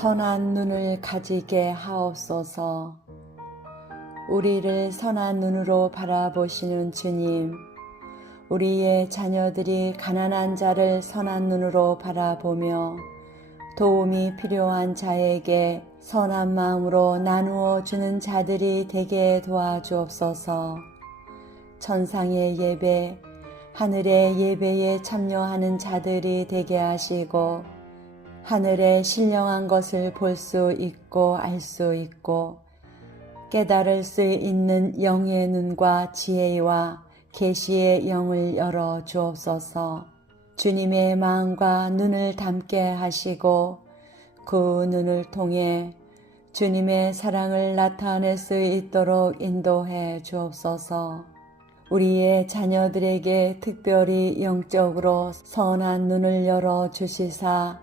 선한 눈을 가지게 하옵소서. 우리를 선한 눈으로 바라보시는 주님, 우리의 자녀들이 가난한 자를 선한 눈으로 바라보며 도움이 필요한 자에게 선한 마음으로 나누어 주는 자들이 되게 도와주옵소서. 천상의 예배, 하늘의 예배에 참여하는 자들이 되게 하시고 하늘의 신령한 것을 볼 수 있고 알 수 있고 깨달을 수 있는 영의 눈과 지혜와 계시의 영을 열어 주옵소서. 주님의 마음과 눈을 담게 하시고 그 눈을 통해 주님의 사랑을 나타낼 수 있도록 인도해 주옵소서. 우리의 자녀들에게 특별히 영적으로 선한 눈을 열어 주시사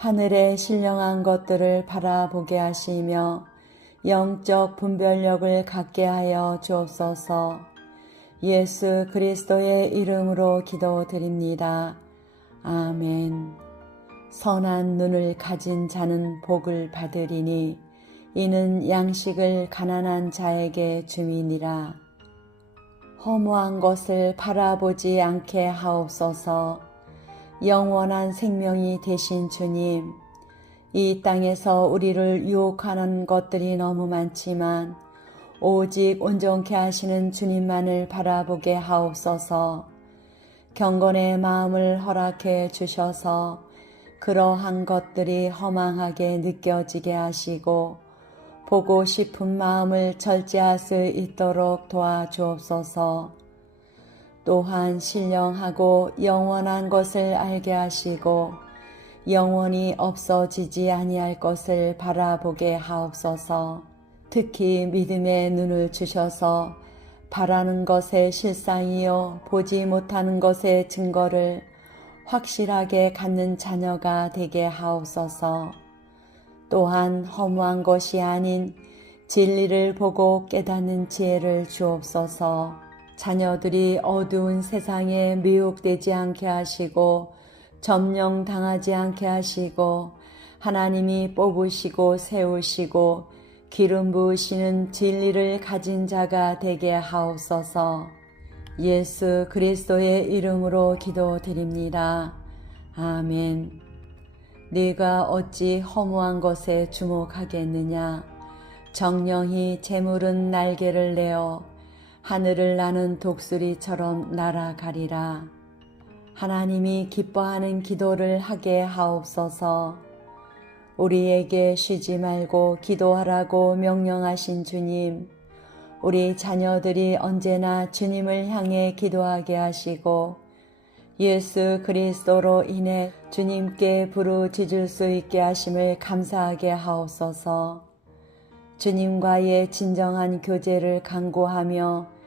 하늘의 신령한 것들을 바라보게 하시며 영적 분별력을 갖게 하여 주옵소서. 예수 그리스도의 이름으로 기도드립니다. 아멘. 선한 눈을 가진 자는 복을 받으리니 이는 양식을 가난한 자에게 줌이니라. 허무한 것을 바라보지 않게 하옵소서. 영원한 생명이 되신 주님, 이 땅에서 우리를 유혹하는 것들이 너무 많지만 오직 온전케 하시는 주님만을 바라보게 하옵소서. 경건의 마음을 허락해 주셔서 그러한 것들이 허망하게 느껴지게 하시고 보고 싶은 마음을 절제할 수 있도록 도와주옵소서. 또한 신령하고 영원한 것을 알게 하시고 영원히 없어지지 아니할 것을 바라보게 하옵소서. 특히 믿음의 눈을 주셔서 바라는 것의 실상이요 보지 못하는 것의 증거를 확실하게 갖는 자녀가 되게 하옵소서. 또한 허무한 것이 아닌 진리를 보고 깨닫는 지혜를 주옵소서. 자녀들이 어두운 세상에 미혹되지 않게 하시고 점령당하지 않게 하시고 하나님이 뽑으시고 세우시고 기름 부으시는 진리를 가진 자가 되게 하옵소서. 예수 그리스도의 이름으로 기도드립니다. 아멘. 네가 어찌 허무한 것에 주목하겠느냐. 정령이 재물은 날개를 내어 하늘을 나는 독수리처럼 날아가리라. 하나님이 기뻐하는 기도를 하게 하옵소서. 우리에게 쉬지 말고 기도하라고 명령하신 주님, 우리 자녀들이 언제나 주님을 향해 기도하게 하시고 예수 그리스도로 인해 주님께 부르짖을 수 있게 하심을 감사하게 하옵소서. 주님과의 진정한 교제를 간구하며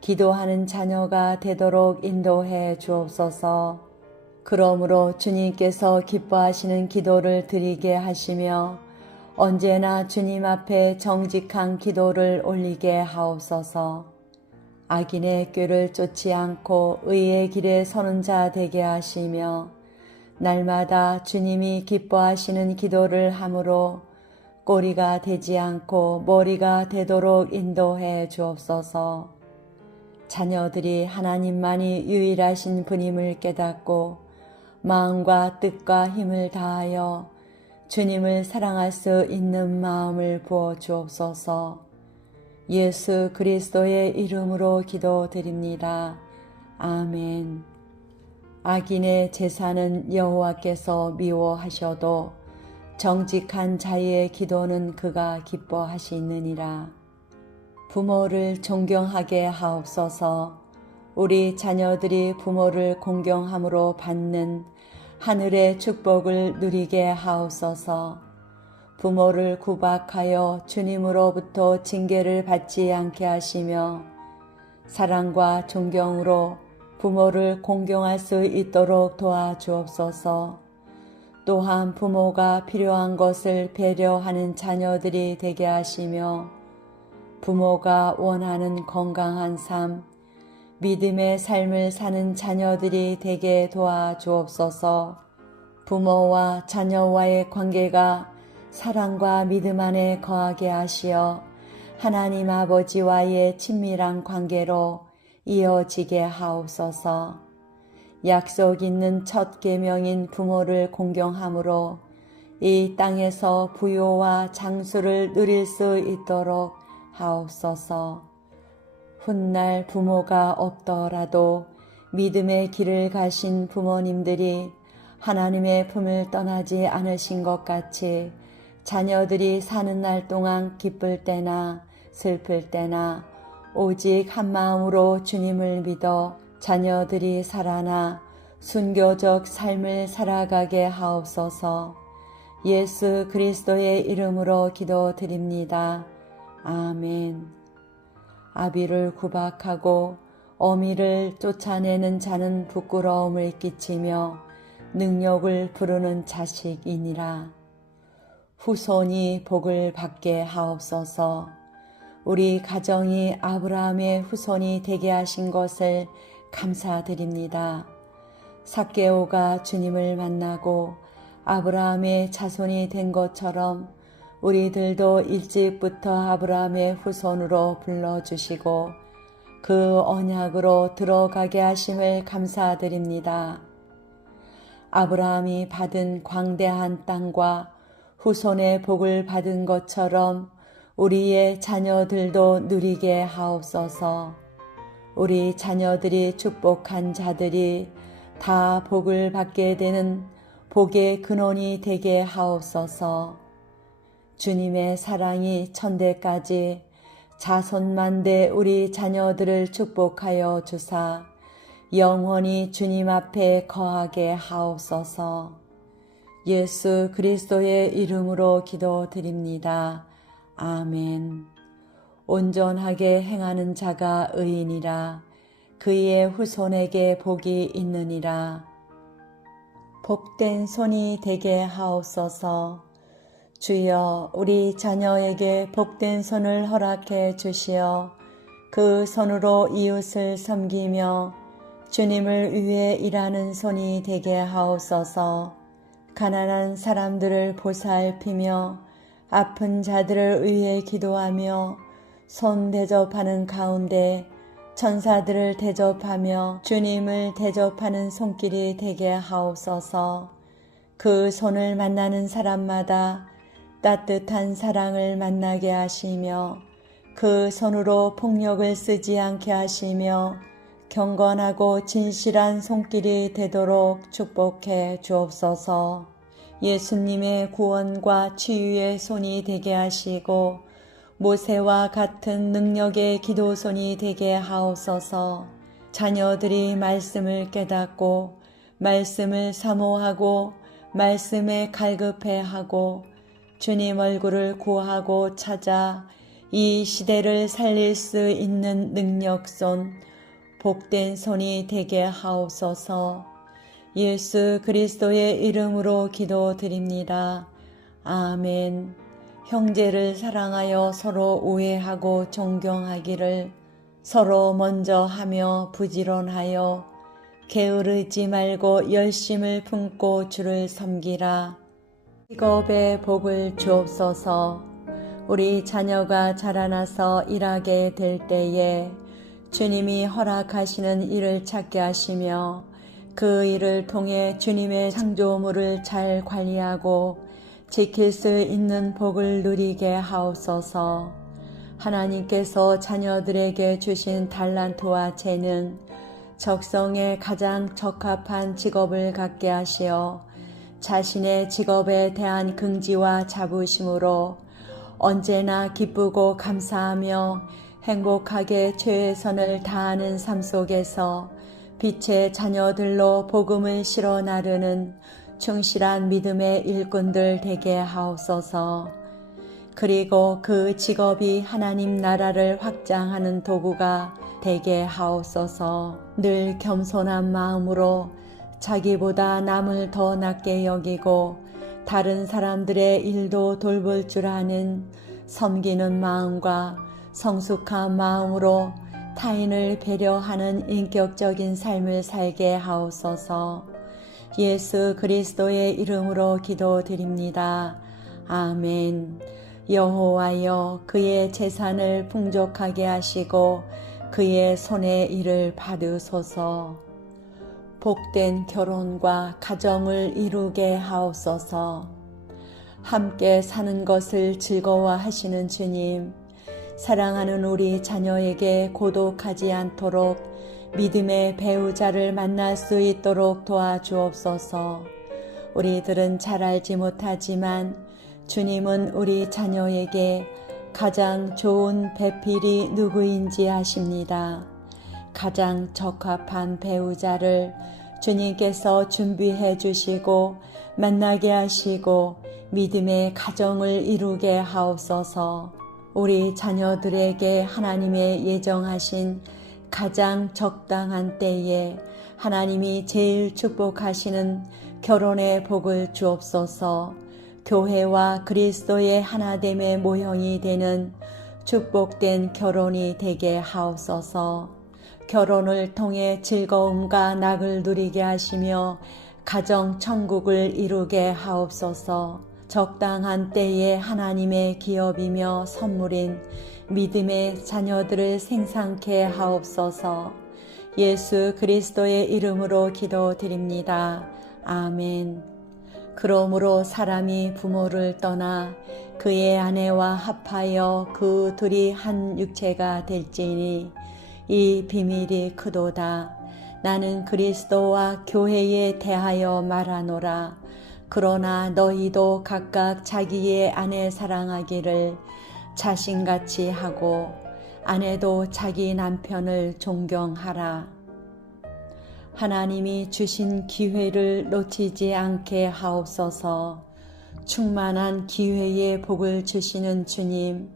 기도하는 자녀가 되도록 인도해 주옵소서. 그러므로 주님께서 기뻐하시는 기도를 드리게 하시며 언제나 주님 앞에 정직한 기도를 올리게 하옵소서. 악인의 꾀를 쫓지 않고 의의 길에 서는 자 되게 하시며 날마다 주님이 기뻐하시는 기도를 함으로 꼬리가 되지 않고 머리가 되도록 인도해 주옵소서. 자녀들이 하나님만이 유일하신 분임을 깨닫고 마음과 뜻과 힘을 다하여 주님을 사랑할 수 있는 마음을 부어 주옵소서. 예수 그리스도의 이름으로 기도드립니다. 아멘. 악인의 제사는 여호와께서 미워하셔도 정직한 자의 기도는 그가 기뻐하시느니라. 부모를 존경하게 하옵소서. 우리 자녀들이 부모를 공경함으로 받는 하늘의 축복을 누리게 하옵소서. 부모를 구박하여 주님으로부터 징계를 받지 않게 하시며 사랑과 존경으로 부모를 공경할 수 있도록 도와주옵소서. 또한 부모가 필요한 것을 배려하는 자녀들이 되게 하시며 부모가 원하는 건강한 삶, 믿음의 삶을 사는 자녀들이 되게 도와주옵소서. 부모와 자녀와의 관계가 사랑과 믿음 안에 거하게 하시어 하나님 아버지와의 친밀한 관계로 이어지게 하옵소서. 약속 있는 첫 계명인 부모를 공경함으로 이 땅에서 부요와 장수를 누릴 수 있도록 하옵소서. 훗날 부모가 없더라도 믿음의 길을 가신 부모님들이 하나님의 품을 떠나지 않으신 것 같이 자녀들이 사는 날 동안 기쁠 때나 슬플 때나 오직 한 마음으로 주님을 믿어 자녀들이 살아나 순교적 삶을 살아가게 하옵소서. 예수 그리스도의 이름으로 기도드립니다. 아멘. 아비를 구박하고 어미를 쫓아내는 자는 부끄러움을 끼치며 능욕을 부르는 자식이니라. 후손이 복을 받게 하옵소서. 우리 가정이 아브라함의 후손이 되게 하신 것을 감사드립니다. 삭개오가 주님을 만나고 아브라함의 자손이 된 것처럼 우리들도 일찍부터 아브라함의 후손으로 불러주시고 그 언약으로 들어가게 하심을 감사드립니다. 아브라함이 받은 광대한 땅과 후손의 복을 받은 것처럼 우리의 자녀들도 누리게 하옵소서. 우리 자녀들이 축복한 자들이 다 복을 받게 되는 복의 근원이 되게 하옵소서. 주님의 사랑이 천대까지 자손만대 우리 자녀들을 축복하여 주사 영원히 주님 앞에 거하게 하옵소서. 예수 그리스도의 이름으로 기도드립니다. 아멘. 온전하게 행하는 자가 의인이라. 그의 후손에게 복이 있느니라. 복된 손이 되게 하옵소서. 주여, 우리 자녀에게 복된 손을 허락해 주시어 그 손으로 이웃을 섬기며 주님을 위해 일하는 손이 되게 하옵소서. 가난한 사람들을 보살피며 아픈 자들을 위해 기도하며 손 대접하는 가운데 천사들을 대접하며 주님을 대접하는 손길이 되게 하옵소서. 그 손을 만나는 사람마다 따뜻한 사랑을 만나게 하시며 그 손으로 폭력을 쓰지 않게 하시며 경건하고 진실한 손길이 되도록 축복해 주옵소서. 예수님의 구원과 치유의 손이 되게 하시고 모세와 같은 능력의 기도손이 되게 하옵소서. 자녀들이 말씀을 깨닫고 말씀을 사모하고 말씀에 갈급해하고 주님 얼굴을 구하고 찾아 이 시대를 살릴 수 있는 능력손, 복된 손이 되게 하옵소서. 예수 그리스도의 이름으로 기도드립니다. 아멘. 형제를 사랑하여 서로 우애하고 존경하기를 서로 먼저 하며 부지런하여 게으르지 말고 열심을 품고 주를 섬기라. 직업의 복을 주옵소서. 우리 자녀가 자라나서 일하게 될 때에 주님이 허락하시는 일을 찾게 하시며 그 일을 통해 주님의 창조물을 잘 관리하고 지킬 수 있는 복을 누리게 하옵소서. 하나님께서 자녀들에게 주신 달란트와 재능, 적성에 가장 적합한 직업을 갖게 하시어 자신의 직업에 대한 긍지와 자부심으로 언제나 기쁘고 감사하며 행복하게 최선을 다하는 삶 속에서 빛의 자녀들로 복음을 실어 나르는 충실한 믿음의 일꾼들 되게 하옵소서. 그리고 그 직업이 하나님 나라를 확장하는 도구가 되게 하옵소서. 늘 겸손한 마음으로 자기보다 남을 더 낮게 여기고 다른 사람들의 일도 돌볼 줄 아는 섬기는 마음과 성숙한 마음으로 타인을 배려하는 인격적인 삶을 살게 하옵소서. 예수 그리스도의 이름으로 기도드립니다. 아멘. 여호와여, 그의 재산을 풍족하게 하시고 그의 손의 일을 받으소서. 복된 결혼과 가정을 이루게 하옵소서. 함께 사는 것을 즐거워하시는 주님, 사랑하는 우리 자녀에게 고독하지 않도록 믿음의 배우자를 만날 수 있도록 도와주옵소서. 우리들은 잘 알지 못하지만 주님은 우리 자녀에게 가장 좋은 배필이 누구인지 아십니다. 가장 적합한 배우자를 주님께서 준비해 주시고 만나게 하시고 믿음의 가정을 이루게 하옵소서. 우리 자녀들에게 하나님의 예정하신 가장 적당한 때에 하나님이 제일 축복하시는 결혼의 복을 주옵소서. 교회와 그리스도의 하나됨의 모형이 되는 축복된 결혼이 되게 하옵소서. 결혼을 통해 즐거움과 낙을 누리게 하시며 가정 천국을 이루게 하옵소서. 적당한 때에 하나님의 기업이며 선물인 믿음의 자녀들을 생산케 하옵소서. 예수 그리스도의 이름으로 기도드립니다. 아멘. 그러므로 사람이 부모를 떠나 그의 아내와 합하여 그 둘이 한 육체가 될지니 이 비밀이 크도다. 나는 그리스도와 교회에 대하여 말하노라. 그러나 너희도 각각 자기의 아내 사랑하기를 자신같이 하고 아내도 자기 남편을 존경하라. 하나님이 주신 기회를 놓치지 않게 하옵소서. 충만한 기회의 복을 주시는 주님,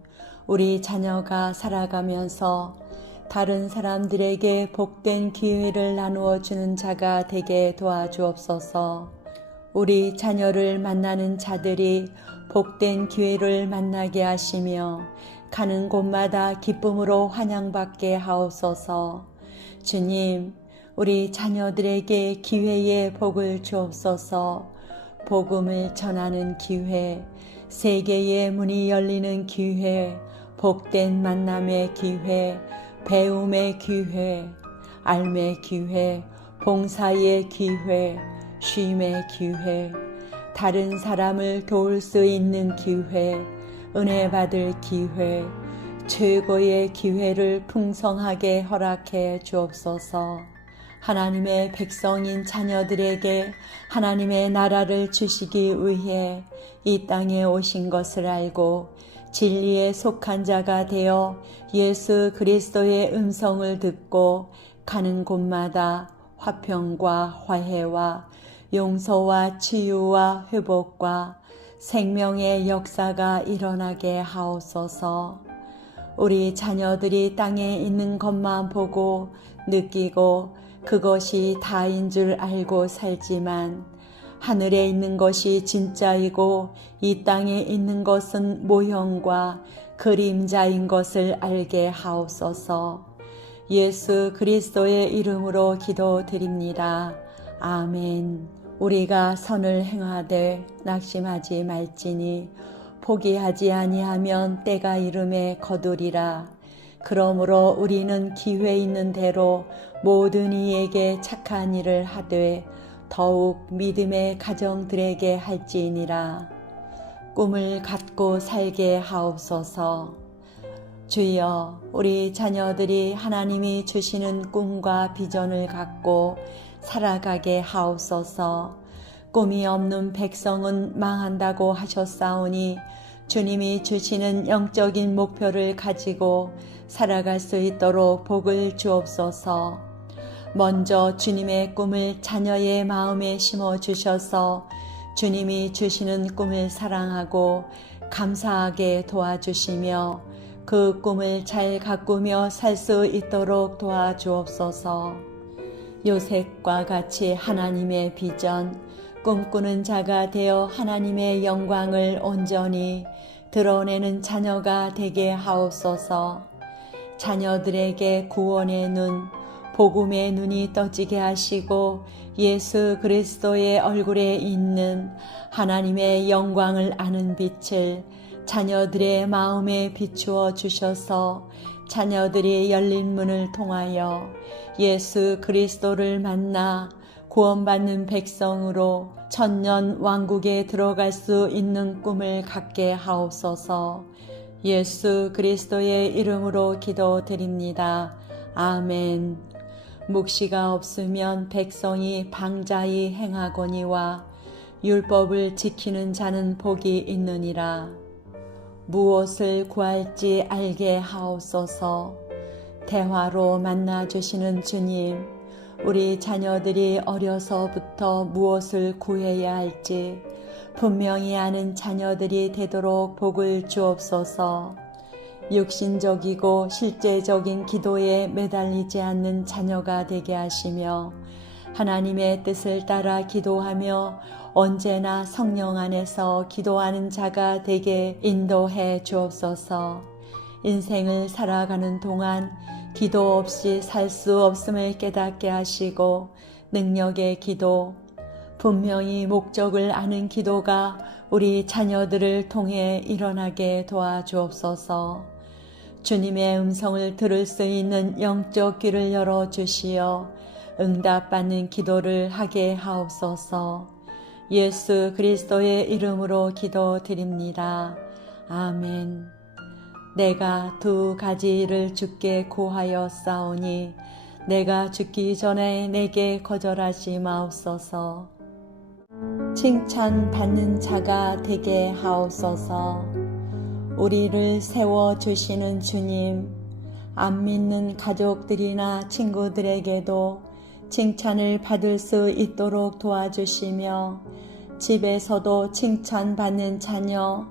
우리 자녀가 살아가면서 다른 사람들에게 복된 기회를 나누어 주는 자가 되게 도와주옵소서. 우리 자녀를 만나는 자들이 복된 기회를 만나게 하시며 가는 곳마다 기쁨으로 환영받게 하옵소서. 주님, 우리 자녀들에게 기회의 복을 주옵소서. 복음을 전하는 기회, 세계의 문이 열리는 기회, 복된 만남의 기회, 배움의 기회, 알매 기회, 봉사의 기회, 쉼의 기회, 다른 사람을 도울 수 있는 기회, 은혜 받을 기회, 최고의 기회를 풍성하게 허락해 주옵소서. 하나님의 백성인 자녀들에게 하나님의 나라를 주시기 위해 이 땅에 오신 것을 알고 진리에 속한 자가 되어 예수 그리스도의 음성을 듣고 가는 곳마다 화평과 화해와 용서와 치유와 회복과 생명의 역사가 일어나게 하옵소서. 우리 자녀들이 땅에 있는 것만 보고 느끼고 그것이 다인 줄 알고 살지만 하늘에 있는 것이 진짜이고 이 땅에 있는 것은 모형과 그림자인 것을 알게 하옵소서. 예수 그리스도의 이름으로 기도드립니다. 아멘. 우리가 선을 행하되 낙심하지 말지니 포기하지 아니하면 때가 이름에 거두리라. 그러므로 우리는 기회 있는 대로 모든 이에게 착한 일을 하되 더욱 믿음의 가정들에게 할지니라. 꿈을 갖고 살게 하옵소서. 주여, 우리 자녀들이 하나님이 주시는 꿈과 비전을 갖고 살아가게 하옵소서. 꿈이 없는 백성은 망한다고 하셨사오니 주님이 주시는 영적인 목표를 가지고 살아갈 수 있도록 복을 주옵소서. 먼저 주님의 꿈을 자녀의 마음에 심어주셔서 주님이 주시는 꿈을 사랑하고 감사하게 도와주시며 그 꿈을 잘 가꾸며 살 수 있도록 도와주옵소서. 요셉과 같이 하나님의 비전, 꿈꾸는 자가 되어 하나님의 영광을 온전히 드러내는 자녀가 되게 하옵소서. 자녀들에게 구원의 눈, 복음의 눈이 떠지게 하시고 예수 그리스도의 얼굴에 있는 하나님의 영광을 아는 빛을 자녀들의 마음에 비추어 주셔서 자녀들이 열린 문을 통하여 예수 그리스도를 만나 구원받는 백성으로 천년 왕국에 들어갈 수 있는 꿈을 갖게 하옵소서. 예수 그리스도의 이름으로 기도드립니다. 아멘. 묵시가 없으면 백성이 방자히 행하거니와 율법을 지키는 자는 복이 있느니라. 무엇을 구할지 알게 하옵소서. 대화로 만나주시는 주님, 우리 자녀들이 어려서부터 무엇을 구해야 할지 분명히 아는 자녀들이 되도록 복을 주옵소서. 육신적이고 실제적인 기도에 매달리지 않는 자녀가 되게 하시며 하나님의 뜻을 따라 기도하며 언제나 성령 안에서 기도하는 자가 되게 인도해 주옵소서. 인생을 살아가는 동안 기도 없이 살 수 없음을 깨닫게 하시고 능력의 기도, 분명히 목적을 아는 기도가 우리 자녀들을 통해 일어나게 도와주옵소서. 주님의 음성을 들을 수 있는 영적 귀를 열어주시어 응답받는 기도를 하게 하옵소서. 예수 그리스도의 이름으로 기도드립니다. 아멘. 내가 두 가지를 주께 구하여 싸우니 내가 죽기 전에 내게 거절하지 마옵소서. 칭찬받는 자가 되게 하옵소서. 우리를 세워주시는 주님, 안 믿는 가족들이나 친구들에게도 칭찬을 받을 수 있도록 도와주시며 집에서도 칭찬받는 자녀,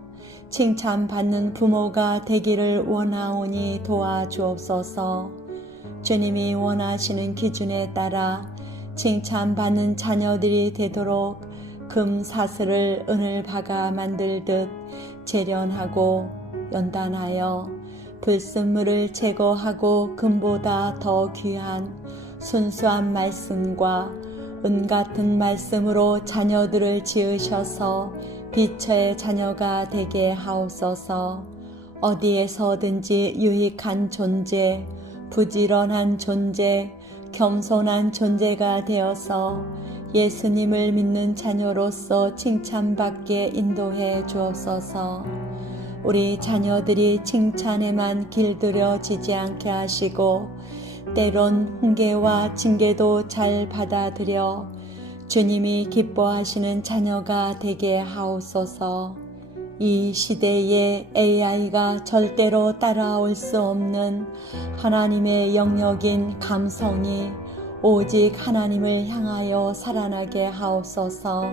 칭찬받는 부모가 되기를 원하오니 도와주옵소서. 주님이 원하시는 기준에 따라 칭찬받는 자녀들이 되도록 금사슬을 은을 박아 만들듯 재련하고 연단하여 불순물을 제거하고 금보다 더 귀한 순수한 말씀과 은 같은 말씀으로 자녀들을 지으셔서 빛의 자녀가 되게 하옵소서. 어디에서든지 유익한 존재, 부지런한 존재, 겸손한 존재가 되어서 예수님을 믿는 자녀로서 칭찬받게 인도해 주옵소서. 우리 자녀들이 칭찬에만 길들여지지 않게 하시고 때론 훈계와 징계도 잘 받아들여 주님이 기뻐하시는 자녀가 되게 하옵소서. 이 시대에 AI가 절대로 따라올 수 없는 하나님의 영역인 감성이 오직 하나님을 향하여 살아나게 하옵소서.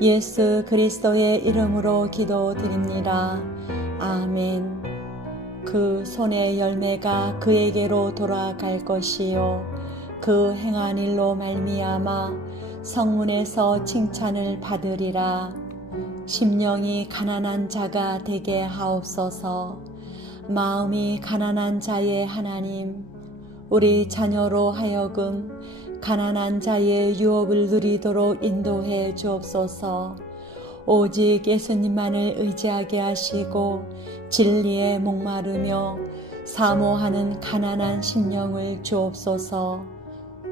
예수 그리스도의 이름으로 기도드립니다. 아멘. 그 손의 열매가 그에게로 돌아갈 것이요 그 행한 일로 말미암아 성문에서 칭찬을 받으리라. 심령이 가난한 자가 되게 하옵소서. 마음이 가난한 자의 하나님, 우리 자녀로 하여금 가난한 자의 유업을 누리도록 인도해 주옵소서. 오직 예수님만을 의지하게 하시고 진리에 목마르며 사모하는 가난한 심령을 주옵소서.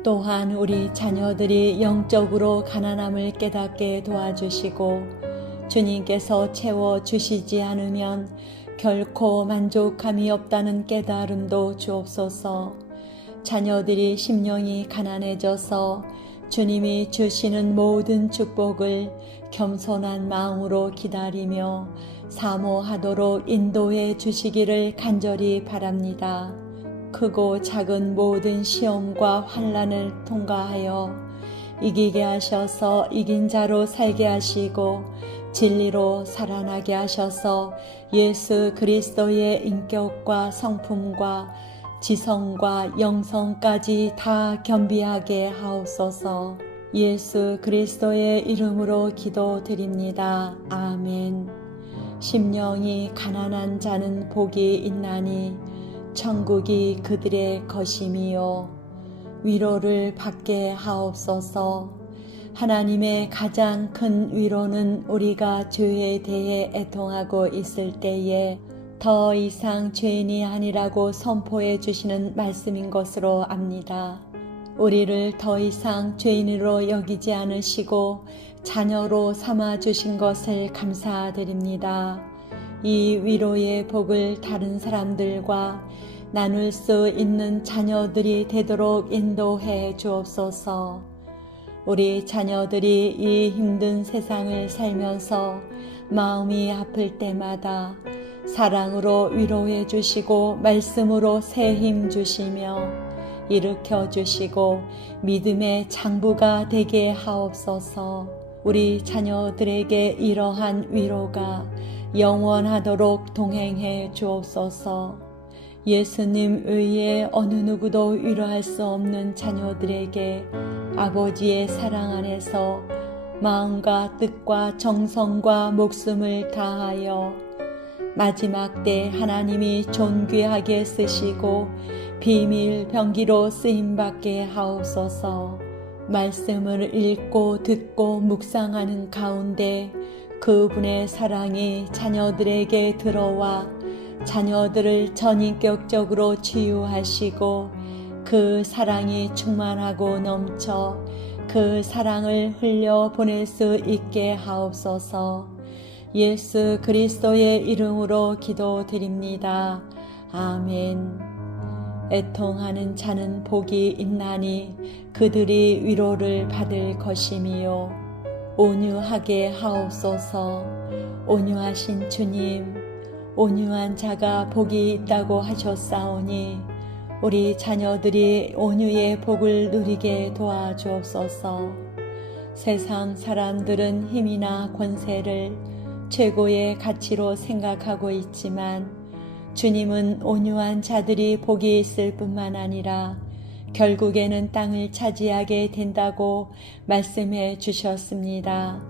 또한 우리 자녀들이 영적으로 가난함을 깨닫게 도와주시고 주님께서 채워주시지 않으면 결코 만족함이 없다는 깨달음도 주옵소서. 자녀들이 심령이 가난해져서 주님이 주시는 모든 축복을 겸손한 마음으로 기다리며 사모하도록 인도해 주시기를 간절히 바랍니다. 크고 작은 모든 시험과 환난을 통과하여 이기게 하셔서 이긴 자로 살게 하시고 진리로 살아나게 하셔서 예수 그리스도의 인격과 성품과 지성과 영성까지 다 겸비하게 하옵소서. 예수 그리스도의 이름으로 기도드립니다. 아멘. 심령이 가난한 자는 복이 있나니 천국이 그들의 것임이요 위로를 받게 하옵소서. 하나님의 가장 큰 위로는 우리가 죄에 대해 애통하고 있을 때에 더 이상 죄인이 아니라고 선포해 주시는 말씀인 것으로 압니다. 우리를 더 이상 죄인으로 여기지 않으시고 자녀로 삼아 주신 것을 감사드립니다. 이 위로의 복을 다른 사람들과 나눌 수 있는 자녀들이 되도록 인도해 주옵소서. 우리 자녀들이 이 힘든 세상을 살면서 마음이 아플 때마다 사랑으로 위로해 주시고 말씀으로 새 힘 주시며 일으켜 주시고 믿음의 장부가 되게 하옵소서. 우리 자녀들에게 이러한 위로가 영원하도록 동행해 주옵소서. 예수님 외에 어느 누구도 위로할 수 없는 자녀들에게 아버지의 사랑 안에서 마음과 뜻과 정성과 목숨을 다하여 마지막 때 하나님이 존귀하게 쓰시고 비밀 병기로 쓰임받게 하옵소서. 말씀을 읽고 듣고 묵상하는 가운데 그분의 사랑이 자녀들에게 들어와 자녀들을 전인격적으로 치유하시고 그 사랑이 충만하고 넘쳐 그 사랑을 흘려 보낼 수 있게 하옵소서. 예수 그리스도의 이름으로 기도드립니다. 아멘. 애통하는 자는 복이 있나니 그들이 위로를 받을 것이미요. 온유하게 하옵소서. 온유하신 주님, 온유한 자가 복이 있다고 하셨사오니 우리 자녀들이 온유의 복을 누리게 도와주옵소서. 세상 사람들은 힘이나 권세를 최고의 가치로 생각하고 있지만 주님은 온유한 자들이 복이 있을 뿐만 아니라 결국에는 땅을 차지하게 된다고 말씀해 주셨습니다.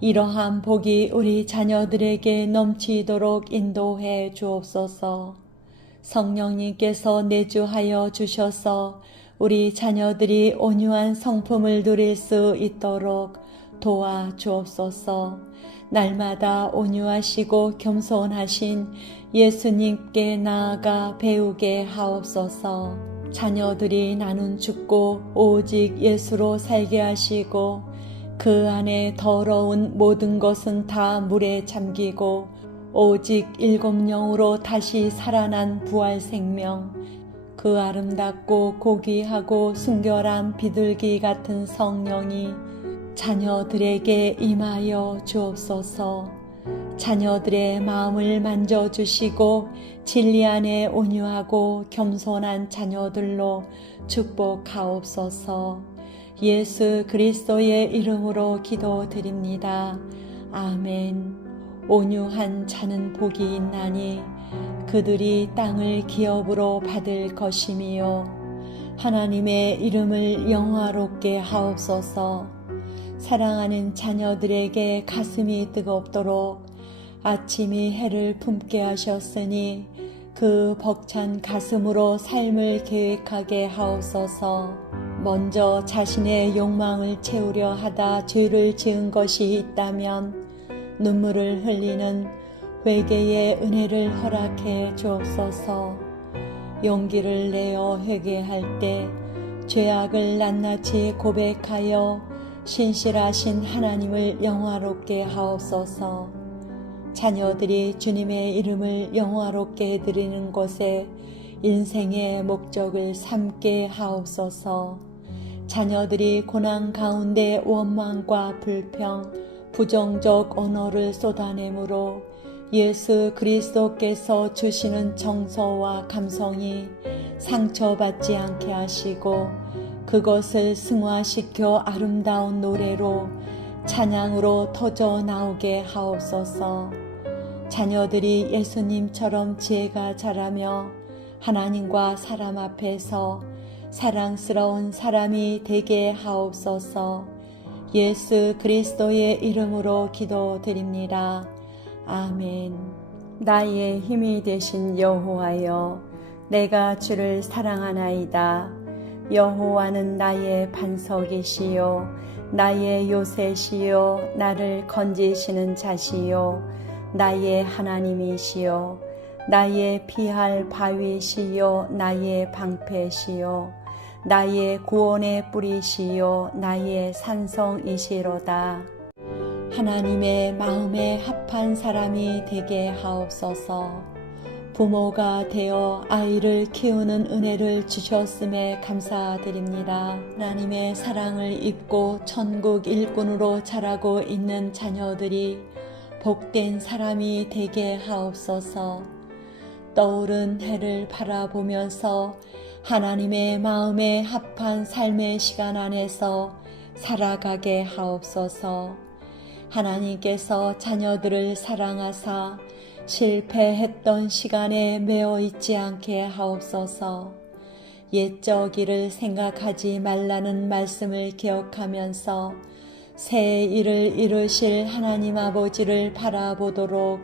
이러한 복이 우리 자녀들에게 넘치도록 인도해 주옵소서. 성령님께서 내주하여 주셔서 우리 자녀들이 온유한 성품을 누릴 수 있도록 도와주옵소서. 날마다 온유하시고 겸손하신 예수님께 나아가 배우게 하옵소서. 자녀들이 나는 죽고 오직 예수로 살게 하시고 그 안에 더러운 모든 것은 다 물에 잠기고 오직 일곱 영으로 다시 살아난 부활 생명, 그 아름답고 고귀하고 순결한 비둘기 같은 성령이 자녀들에게 임하여 주옵소서. 자녀들의 마음을 만져주시고 진리 안에 온유하고 겸손한 자녀들로 축복하옵소서. 예수 그리스도의 이름으로 기도드립니다. 아멘. 온유한 자는 복이 있나니 그들이 땅을 기업으로 받을 것이미요. 하나님의 이름을 영화롭게 하옵소서. 사랑하는 자녀들에게 가슴이 뜨겁도록 아침이 해를 품게 하셨으니 그 벅찬 가슴으로 삶을 계획하게 하옵소서. 먼저 자신의 욕망을 채우려 하다 죄를 지은 것이 있다면 눈물을 흘리는 회개의 은혜를 허락해 주옵소서. 용기를 내어 회개할 때 죄악을 낱낱이 고백하여 신실하신 하나님을 영화롭게 하옵소서. 자녀들이 주님의 이름을 영화롭게 드리는 것에 인생의 목적을 삼게 하옵소서. 자녀들이 고난 가운데 원망과 불평, 부정적 언어를 쏟아내므로 예수 그리스도께서 주시는 정서와 감성이 상처받지 않게 하시고 그것을 승화시켜 아름다운 노래로 찬양으로 터져 나오게 하옵소서. 자녀들이 예수님처럼 지혜가 자라며 하나님과 사람 앞에서 사랑스러운 사람이 되게 하옵소서. 예수 그리스도의 이름으로 기도드립니다. 아멘. 나의 힘이 되신 여호와여, 내가 주를 사랑하나이다. 여호와는 나의 반석이시요 나의 요새시요 나를 건지시는 자시요 나의 하나님이시요 나의 피할 바위시요 나의 방패시요 나의 구원의 뿌리시요 나의 산성이시로다. 하나님의 마음에 합한 사람이 되게 하옵소서. 부모가 되어 아이를 키우는 은혜를 주셨음에 감사드립니다. 하나님의 사랑을 입고 천국 일꾼으로 자라고 있는 자녀들이 복된 사람이 되게 하옵소서. 떠오른 해를 바라보면서 하나님의 마음에 합한 삶의 시간 안에서 살아가게 하옵소서. 하나님께서 자녀들을 사랑하사 실패했던 시간에 매어 있지 않게 하옵소서. 옛적 일을 생각하지 말라는 말씀을 기억하면서 새 일을 이루실 하나님 아버지를 바라보도록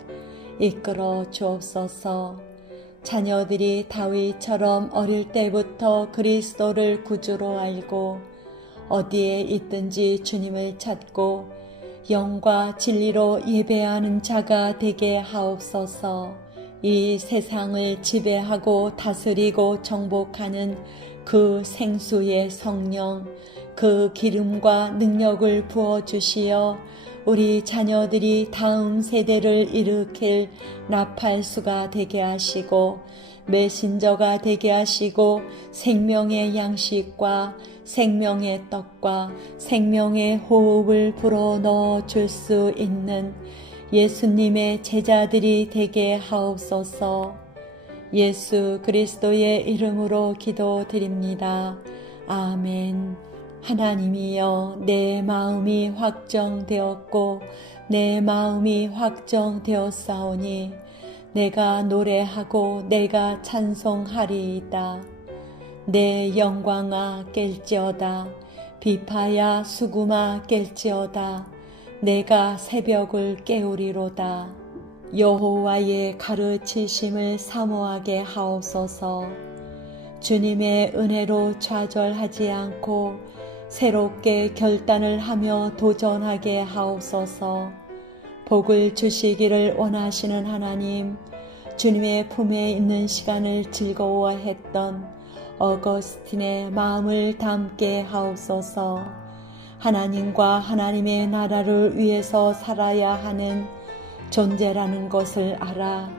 이끌어 주옵소서. 자녀들이 다윗처럼 어릴 때부터 그리스도를 구주로 알고 어디에 있든지 주님을 찾고 영과 진리로 예배하는 자가 되게 하옵소서. 이 세상을 지배하고 다스리고 정복하는 그 생수의 성령, 그 기름과 능력을 부어주시어 우리 자녀들이 다음 세대를 일으킬 나팔수가 되게 하시고 메신저가 되게 하시고 생명의 양식과 생명의 떡과 생명의 호흡을 불어넣어 줄 수 있는 예수님의 제자들이 되게 하옵소서. 예수 그리스도의 이름으로 기도드립니다. 아멘. 하나님이여, 내 마음이 확정되었고 내 마음이 확정되었사오니 내가 노래하고 내가 찬송하리이다. 내 영광아 깰지어다. 비파야 수금아 깰지어다. 내가 새벽을 깨우리로다. 여호와의 가르치심을 사모하게 하옵소서. 주님의 은혜로 좌절하지 않고 새롭게 결단을 하며 도전하게 하옵소서. 복을 주시기를 원하시는 하나님, 주님의 품에 있는 시간을 즐거워했던 어거스틴의 마음을 담게 하옵소서. 하나님과 하나님의 나라를 위해서 살아야 하는 존재라는 것을 알아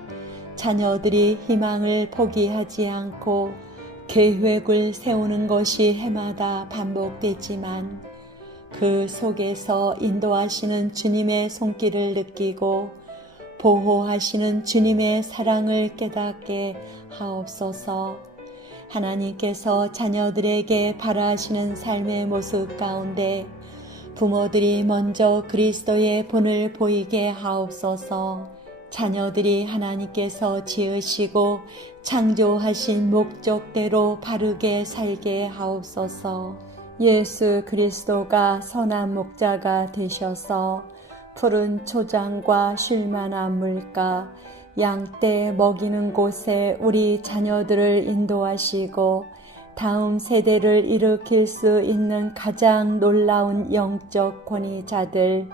자녀들이 희망을 포기하지 않고 계획을 세우는 것이 해마다 반복되지만 그 속에서 인도하시는 주님의 손길을 느끼고 보호하시는 주님의 사랑을 깨닫게 하옵소서. 하나님께서 자녀들에게 바라시는 삶의 모습 가운데 부모들이 먼저 그리스도의 본을 보이게 하옵소서. 자녀들이 하나님께서 지으시고 창조하신 목적대로 바르게 살게 하옵소서. 예수 그리스도가 선한 목자가 되셔서 푸른 초장과 쉴만한 물가, 양떼 먹이는 곳에 우리 자녀들을 인도하시고 다음 세대를 일으킬 수 있는 가장 놀라운 영적 권위자들,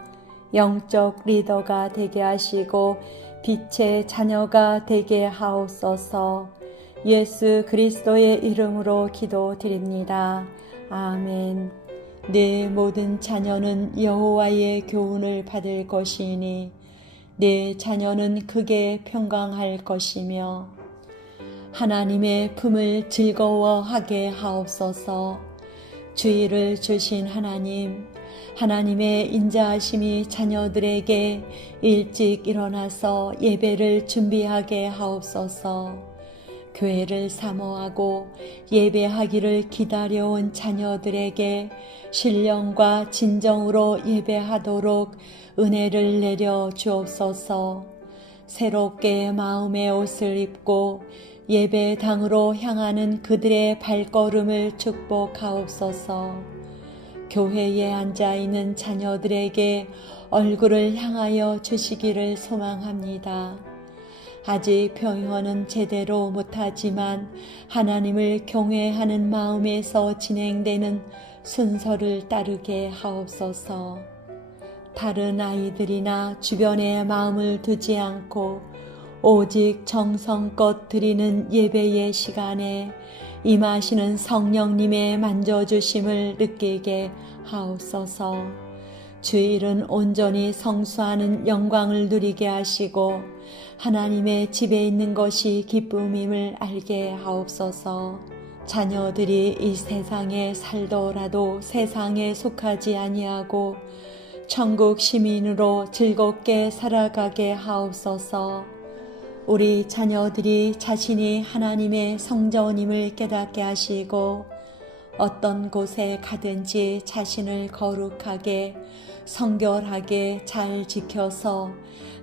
영적 리더가 되게 하시고 빛의 자녀가 되게 하옵소서. 예수 그리스도의 이름으로 기도드립니다. 아멘. 내 모든 자녀는 여호와의 교훈을 받을 것이니 내 자녀는 크게 평강할 것이며 하나님의 품을 즐거워하게 하옵소서. 주의를 주신 하나님, 하나님의 인자하심이 자녀들에게 일찍 일어나서 예배를 준비하게 하옵소서. 교회를 사모하고 예배하기를 기다려온 자녀들에게 신령과 진정으로 예배하도록 은혜를 내려 주옵소서. 새롭게 마음의 옷을 입고 예배당으로 향하는 그들의 발걸음을 축복하옵소서. 교회에 앉아있는 자녀들에게 얼굴을 향하여 주시기를 소망합니다. 아직 표현은 제대로 못하지만 하나님을 경외하는 마음에서 진행되는 순서를 따르게 하옵소서. 다른 아이들이나 주변에 마음을 두지 않고 오직 정성껏 드리는 예배의 시간에 임하시는 성령님의 만져주심을 느끼게 하옵소서. 주일은 온전히 성수하는 영광을 누리게 하시고 하나님의 집에 있는 것이 기쁨임을 알게 하옵소서. 자녀들이 이 세상에 살더라도 세상에 속하지 아니하고 천국 시민으로 즐겁게 살아가게 하옵소서. 우리 자녀들이 자신이 하나님의 성전임을 깨닫게 하시고 어떤 곳에 가든지 자신을 거룩하게 성결하게 잘 지켜서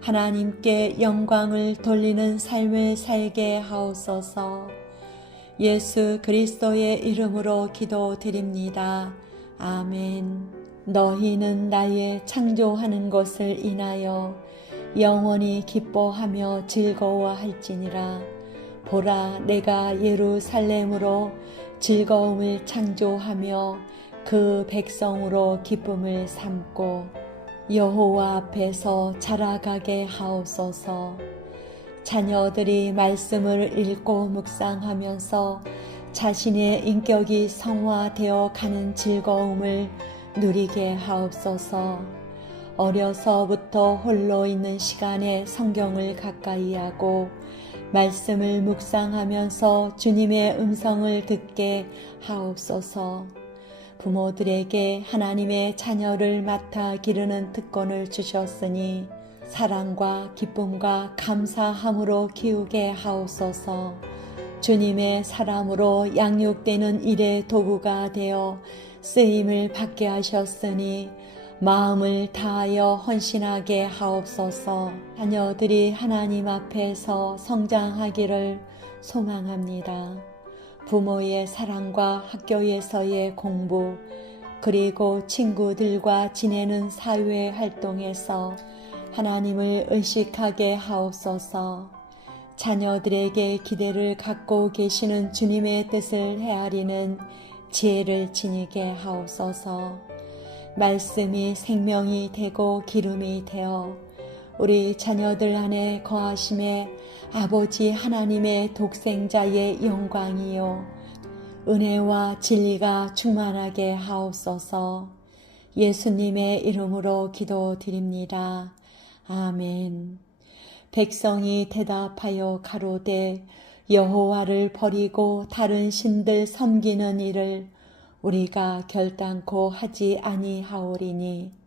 하나님께 영광을 돌리는 삶을 살게 하옵소서. 예수 그리스도의 이름으로 기도드립니다. 아멘. 너희는 나의 창조하는 것을 인하여 영원히 기뻐하며 즐거워할지니라. 보라, 내가 예루살렘으로 즐거움을 창조하며 그 백성으로 기쁨을 삼고 여호와 앞에서 자라가게 하옵소서. 자녀들이 말씀을 읽고 묵상하면서 자신의 인격이 성화되어 가는 즐거움을 누리게 하옵소서. 어려서부터 홀로 있는 시간에 성경을 가까이 하고 말씀을 묵상하면서 주님의 음성을 듣게 하옵소서. 부모들에게 하나님의 자녀를 맡아 기르는 특권을 주셨으니 사랑과 기쁨과 감사함으로 키우게 하옵소서. 주님의 사람으로 양육되는 일의 도구가 되어 쓰임을 받게 하셨으니 마음을 다하여 헌신하게 하옵소서. 자녀들이 하나님 앞에서 성장하기를 소망합니다. 부모의 사랑과 학교에서의 공부, 그리고 친구들과 지내는 사회 활동에서 하나님을 의식하게 하옵소서. 자녀들에게 기대를 갖고 계시는 주님의 뜻을 헤아리는 지혜를 지니게 하옵소서. 말씀이 생명이 되고 기름이 되어 우리 자녀들 안에 거하심에 아버지 하나님의 독생자의 영광이요 은혜와 진리가 충만하게 하옵소서. 예수님의 이름으로 기도드립니다. 아멘. 백성이 대답하여 가로되 여호와를 버리고 다른 신들 섬기는 일을 우리가 결단코 하지 아니하오리니